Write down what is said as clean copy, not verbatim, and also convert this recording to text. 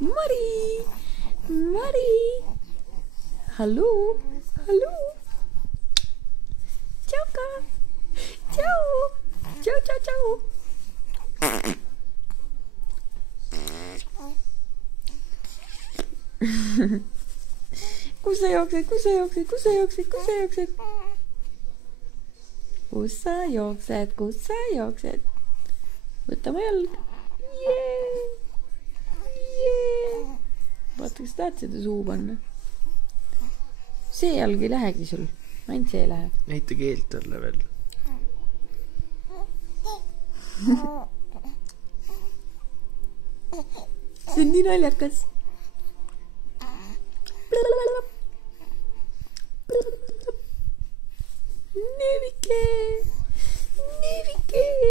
Mari, Mari. Hallo, hallo. Ciao, ka. Ciao. Ciao, ciao, ciao. Kus sa jooksed, kus sa jooksed, kus sa jooksed, kus sa jooksed? Kus sa jooksed, kus sa jooksed? Võta mu jalg. Vaata, kas tahad seda suu panna? See jalg ei lähegi sul. Ainult see läheb. Näita keelt talle veel. See on nii naljakas.